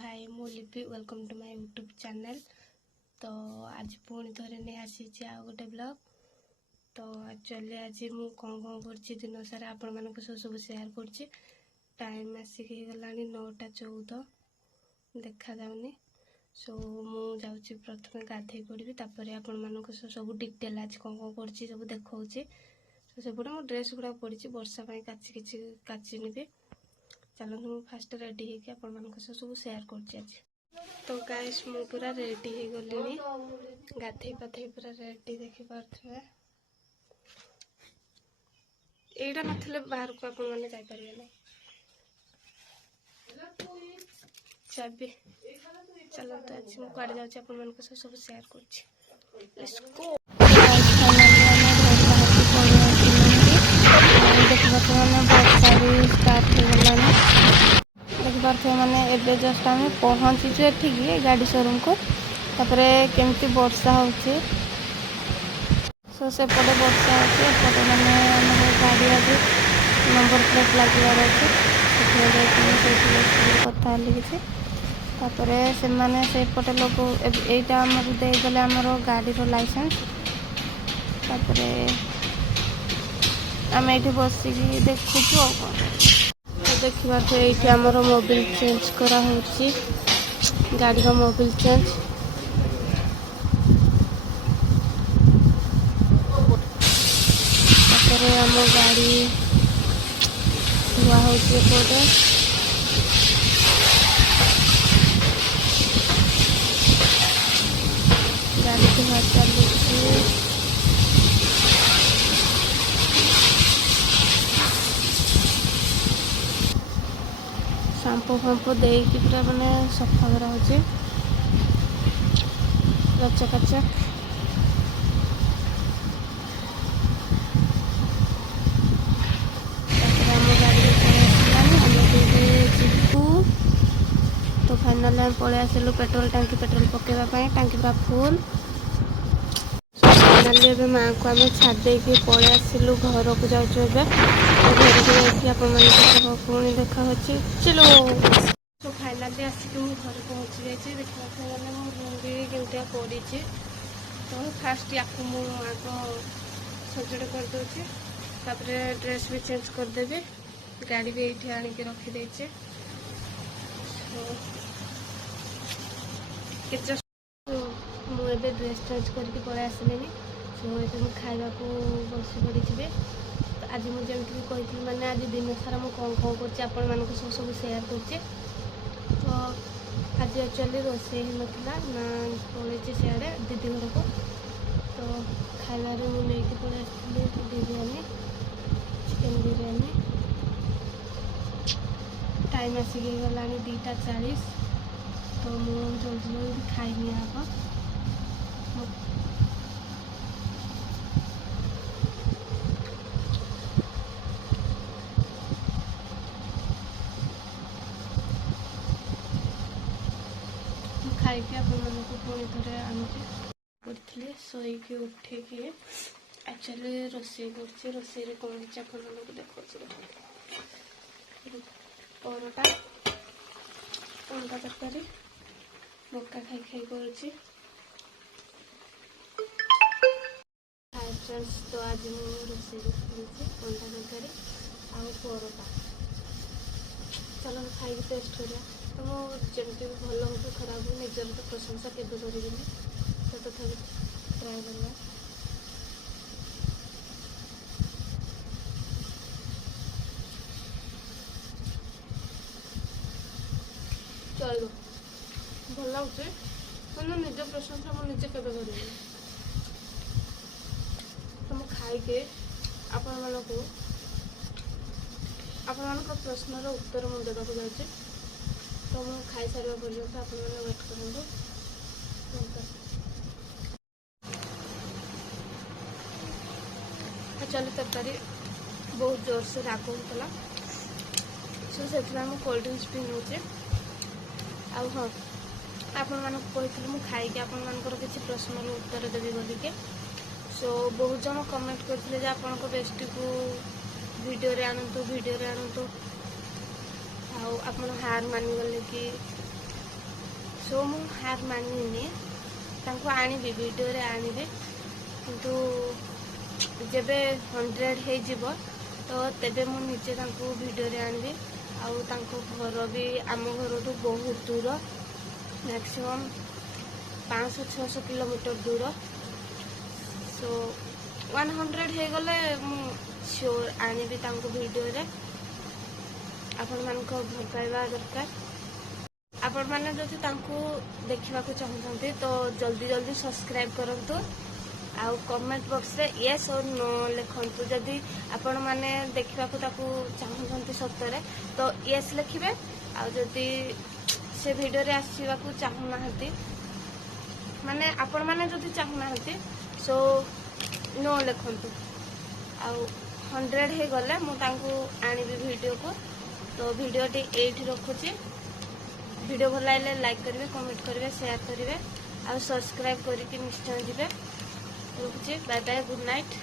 हाय मु Lipi welcome to my YouTube channel. तो आज पुणी थोड़े नहीं आसी आ गोटे ब्लॉग। तो एक्चुअली आज मु कौन कर दिन सारा आपण मान सब शेयर कर टाइम आसिक गला 9:14 देखा जाऊनी। सो मु जाऊँगी प्रथम गाधे पड़ी तापर आपण मान सब डिटेल आज कौन कर सब देखा। तो सेपटे मो ड्रेस गुड़ा पड़ी वर्षा काची नेबी। चलते मुझे फास्ट रेडी होगी आपण मान सब शेयर कर। तो गाइस मु पूरा रेडी हो गली गाधे पाधे पूरा रेडी देखी पारे। एटा नथिले बाहर को आपण माने जाई परिबे नै। चाबी चलते आज मु काड जाउची आपण मान सब शेयर कर। Let's go. देखिए मैंने एबे जस्ट आम पहुँचीचु एठिकी गाड़ी शोरूम को। तापर केमती वर्षा होची सो सेपटे वर्षा होची एपटे मैंने गाड़ी आज नंबर प्लेट लगे कथा किसी। तापर से पटे लोक यहाँ आमर देगले आमर गाड़ी लाइसेंस। तापर आम ये बसिकी देखुचु देखा तो ये आमर मोबिल चेंज करा गाड़ी का मोबिल चेंज। तापर आम गाड़ी धुआ होपटे गाड़ी धुआ चलुची। शाम्पू फाम्पू देकी पूरा मैंने सफा करा चकाचक। आम गाड़ी जीवु। तो फाइनाल आम पलि आसलु पेट्रोल पकेवाई टांकी पूरा फुल। फाइनाली ए माँ को आम छाड़ी पलि आसलु घर को जाऊँ। घर को जाकि पुणी देखा चलो। तो फाइनाली आसिक घर पहुँची जाइए। देखा गले मो रूम भी केमतिया पड़ी। तो फास्ट या आग सजड़ करदे तापर ड्रेस भी चेंज करदेवी। गाड़ी भी ये आणिक रखीदे। मुझे ड्रेस चेंज करके पलि आसली। सो ये मुझे खावा को बस पड़ी। आज मुझे भी कही मैंने आज दिन सारा मुझे कौन कर मान सब शेयर कर। तो आज एक्चुअली रोसे नाला ना पलि सियाड़े दीदी घर को। तो खाइबार मुझे पलि बिरयानी चिकेन बिरयानी। टाइम आसिक गला 2:40। तो मुझे जल्दी जल्दी खाइनी आग। खाइकी आपको पुणी थे आनुची शोक उठिकी एक्चुअली रोसे कर रोसे कौन देखो परोटा अंडा तरकारी मक्का खाई कर। फ्रेंड्स तो आज रोसे अंडा तरकारी आउ परोटा। चलो खाई टेस्ट करिया। तो मुझे भी भल हो खराब हो निजर तो प्रशंसा केवे करी। तो तथापि ट्राए करवा। चलो भल लगे मैंने निज प्रशंसा मुझे केवे करी। तो मुझे खाइके आपण प्रश्नर उत्तर मुझे देवाक जाऊँगी। तो मुझे खाई सारा पर्यटन आप वेट करूँ। एक्चुअली तरकारी बहुत जोर से राग होता। सो से कोल्ड ड्रिंक्स पिनौचे। आ हाँ आपण मानक कही मुझे खाई आपण मानकर किसी प्रश्नर उत्तर देवी बोलिके। सो बहुत जन कमेंट करते आपण बेस्टी को वीडियो रे आणतु आप हार मानिगले कि सो मु हार मानिनी तांको आनिबी वीडियो रे आनिबी किंतु जेबे 100 हे जिवो तो तेबे मु निजे तांको वीडियो रे आनिबी आउ तांको घर भी आम घर तो बहुत दूर मैक्सिमम 500-600 किलोमीटर दूर सो 100 हे गले मु श्योर आनिबी तांको वीडियो रे आपण मानको भल पाइबा दरकार आपण माने जति तांको देखिबा को चाहउछन्ते तो जल्दी जल्दी सब्सक्राइब करंतु आउ कमेंट बॉक्स रे यस और नो लिखंतु जदि आपण माने देखिबा को ताकू चाहउछन्ते सत्तरे तो यस लिखिबे आउ जदि से वीडियो रे आसीबा को चाहु नाहंती माने आपण माने जदि चाहु नाहंती सो नो लिखंतु आउ 100 हे गले मु तांको आनिबी वीडियो को तो वीडियो टी एठी रखुची वीडियो भल लागले लाइक करिवे कमेंट करिवे शेयर करिवे आ सब्सक्राइब करिके निश्चय जिवे रखुची बाय बाय गुड नाइट।